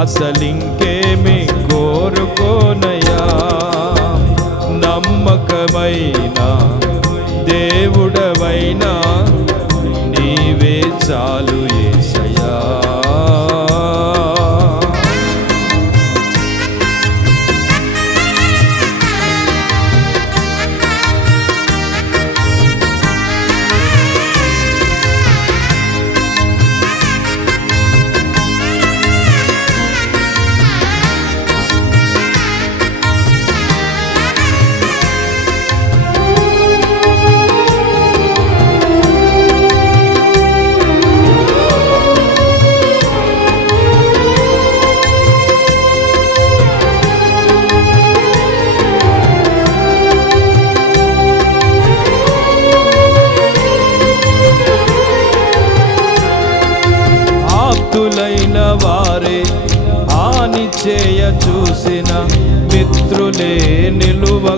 అసలింకేమి కోరుకోనయా? నమ్మకమైన దేవుడవైనా నీవే చాలు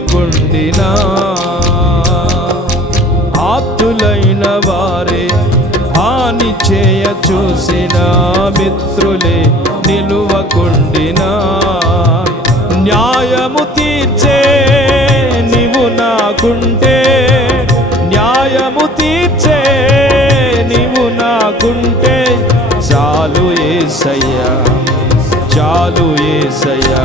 నిలువకుండినా ఆప్తులైన వారే హాని చేయ చూసిన మిత్రులే నిలువకుండినా. న్యాయము తీర్చే నీవు నాకుంటే న్యాయము తీర్చే నీవు నాకుంటే. చాలు ఏసయ్యా చాలు ఏసయ్యా.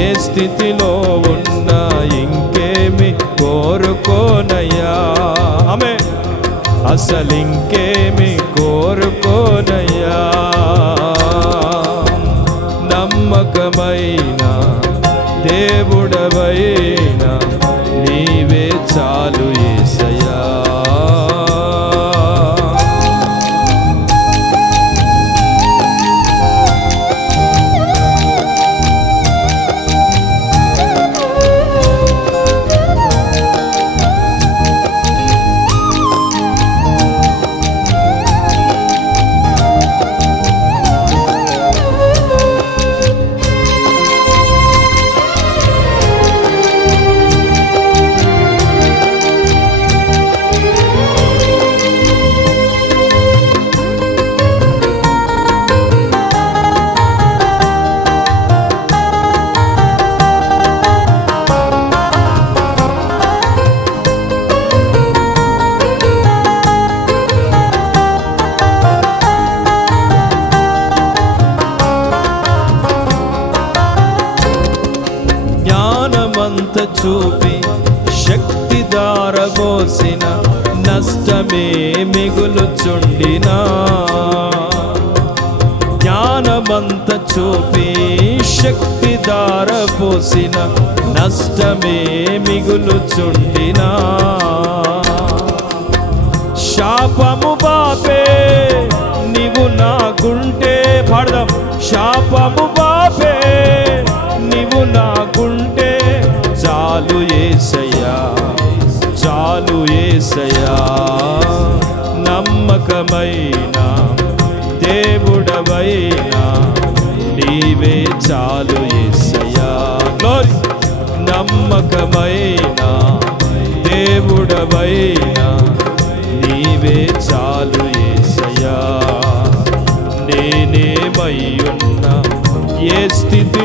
ఏ స్థితిలో ఉన్నా ఇంకేమి కోరుకోనయ్యా. ఆమె అసలింకేమి కోరుకోనయ్యా. చూపి శక్తి దారబోసిన నష్టమే మిగులుచుండినా. జ్ఞానమంత చూపి శక్తి దారపోసిన నష్టమే మిగులుచుండినా. శాపము బాపే నీవు నాకుంటే పడదాం. శాపము చాలు ఏసయా నమ్మకమైన దేవుడవైనా నీవే చాలు ఏసయా నమ్మకమైన దేవుడవైనా నీవే చాలు ఏసయా నేనేమయ్యున్నా ఏ స్థితి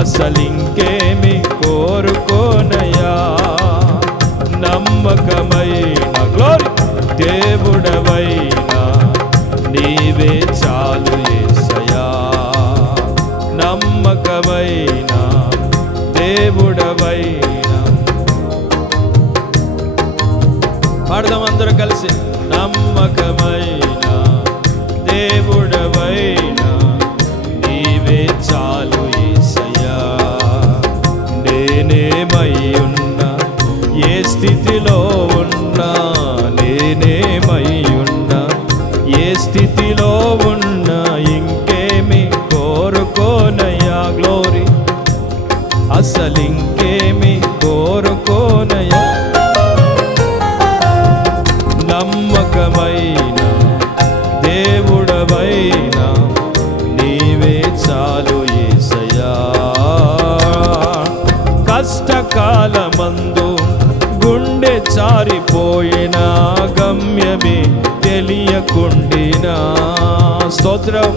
అసలింకే వలె జారిపోయిన గమ్యమే తెలియకుండినా స్తోత్రం.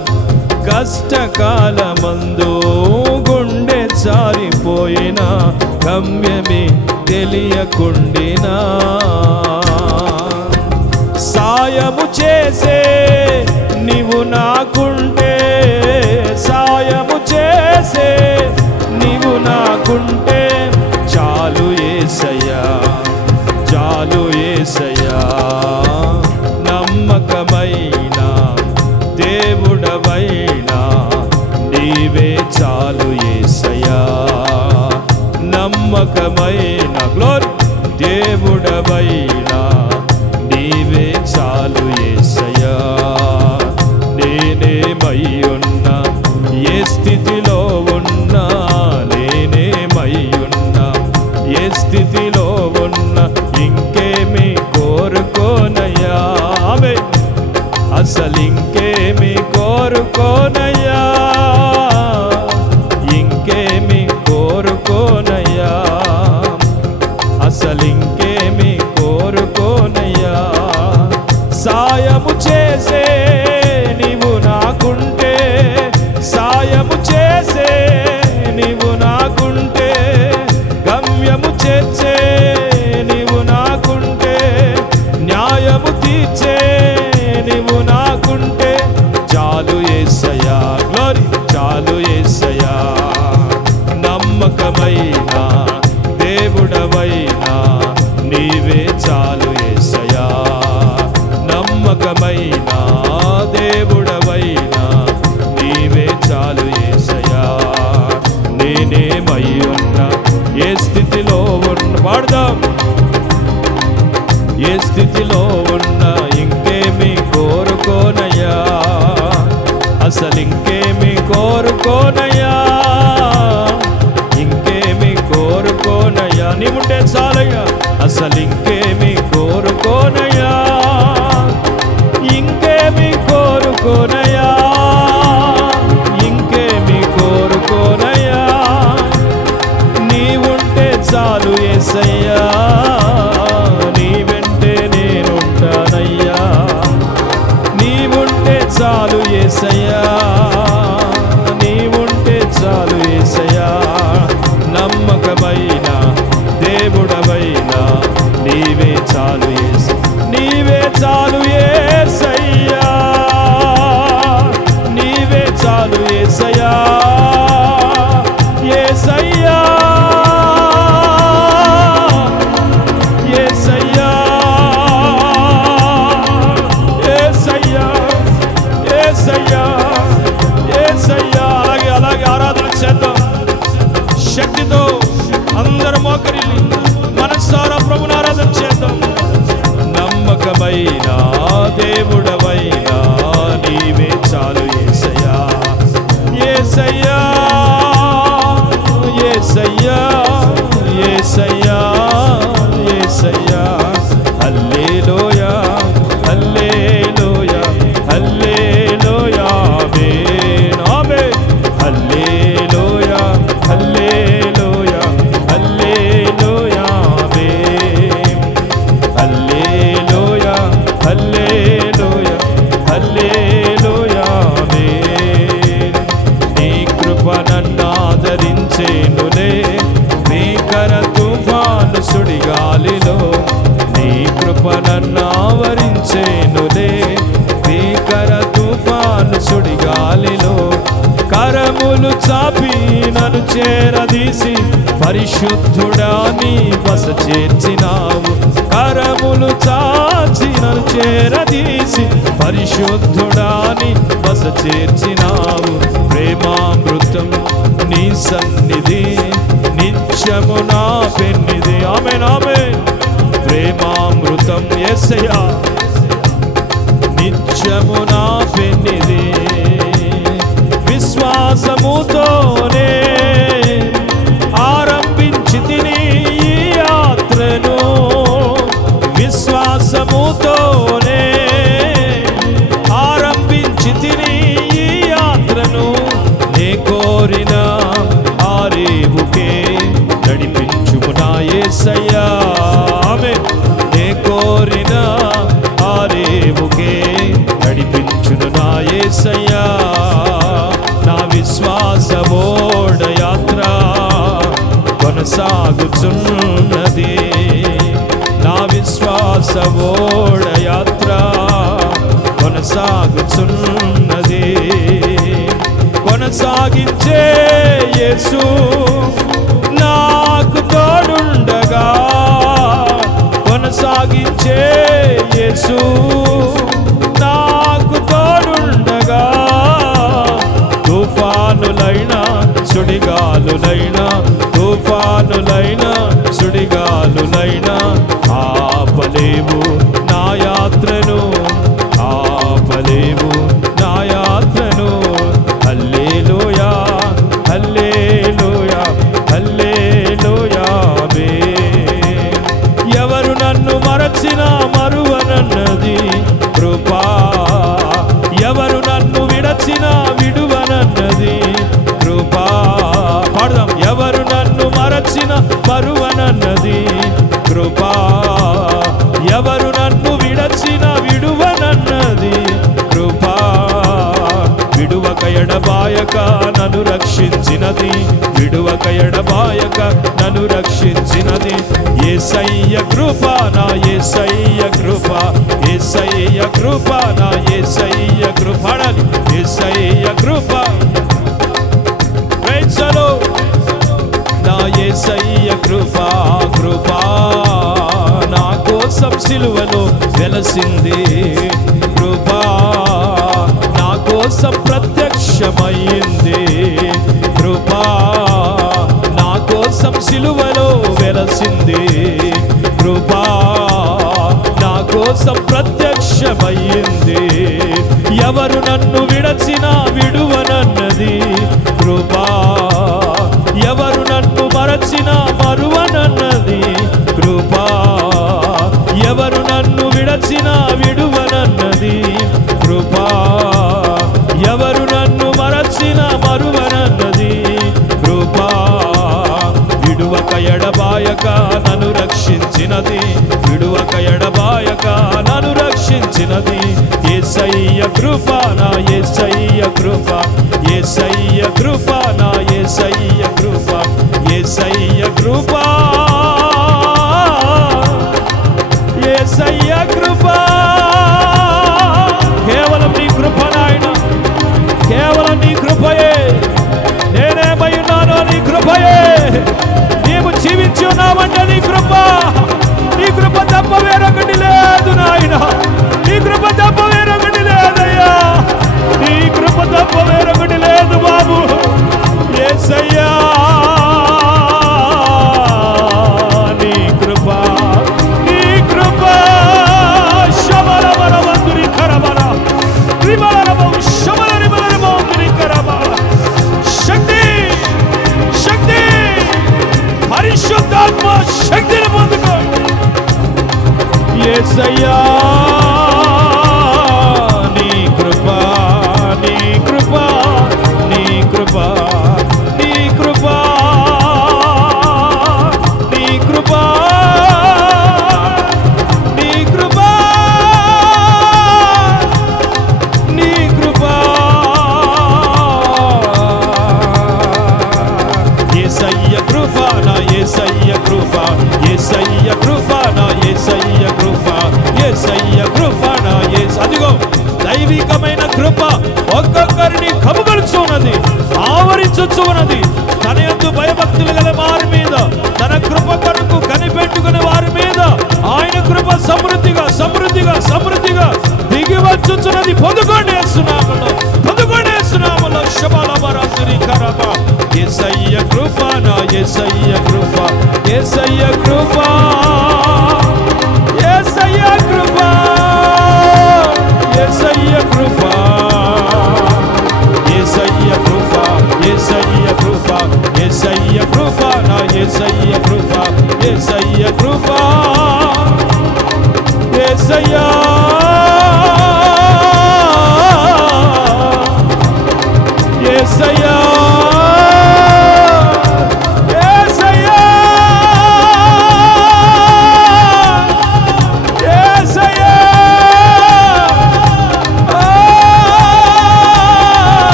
కష్టకాలమందు గుండె జారిపోయిన గమ్యమే తెలియకుండినా సాయము చేసే నీవు నాకుంటే దేవుడవైన గ్లోర్ దేవుడవైనా. నీవే చాలు ఏసయ్యా. నేనేమై ఉన్నా ఏ స్థితిలో ఉన్నా నేనేమై ఉన్నా ఏ స్థితిలో ఉన్నా ఇంకేమి కోరుకోనయ్యా. అసలు ఇంకేమి కోరుకోన నీవుంటే చాలయ్యా. అసలు ఇంకేమీ చేరదీసి పరిశుద్ధుడా నీ బస చేర్చినావు. కరములు చాచిన చేరదీసి పరిశుద్ధుడా నీ బస చేర్చినావు. ప్రేమామృతం నీ సన్నిధి నిత్యము నా పెన్నిది ఆమె నామే ప్రేమామృతం ఎస్సయా నిత్యము నా పెన్నిది విశ్వాసముతోనే నీవు నా ఏసయ్యా ఆమె నే కోరిన ఆరేవుకే నడిపించును నా ఏసయ్యా. నా విశ్వాస యాత్ర కొనసాగుచున్నది. నా విశ్వాస యాత్ర కొనసాగుచున్నది. కొనసాగించే యేసు నాకు తోడుండగా కొనసాగించే యేసు. నాకు తోడుండగా తుఫానులైనా సుడిగాలులైనా తుఫానులైనా సుడిగాలులైనా ఆపలేవు ఎవరు నన్ను విడచినా విడువనన్నది కృపా. పాడదాం. ఎవరు నన్ను మరచిన మరువనన్నది కృపా. ఎవరు నన్ను విడచిన విడువనన్నది కృపా. విడువక ఎడబాయక నన్ను రక్షించినది విడువక ఎడబాయక నన్ను రక్షించినది ఏసయ్య కృప నా ఏసయ్య కృప ఏసయ్య కృప నా ఏసయ్య కృప అనాలి. ఏసయ్య కృప Praise the Lord. నా ఏసయ్య కృప కృప నా కోసం సిలువలో వెలసింది కృప నా కోసం ప్రత్యక్షమైంది నా కోసం సిలువలో వెలసింది కృపా. నా కోసం ప్రత్యక్షమయ్యింది. ఎవరు నన్ను విడచినా విడువనన్నది కృపా. ఎడబాయక నన్ను రక్షించినది విడువక ఎడబాయక నన్ను రక్షించినది ఏసయ్య కృప నా ఏసయ్య కృప. ఏసయ్య కృప నా ఏసయ్య కృప. ఏసయ్య కృపా. ఏసయ్యా ఏసయ్య కృప ఏసయ్య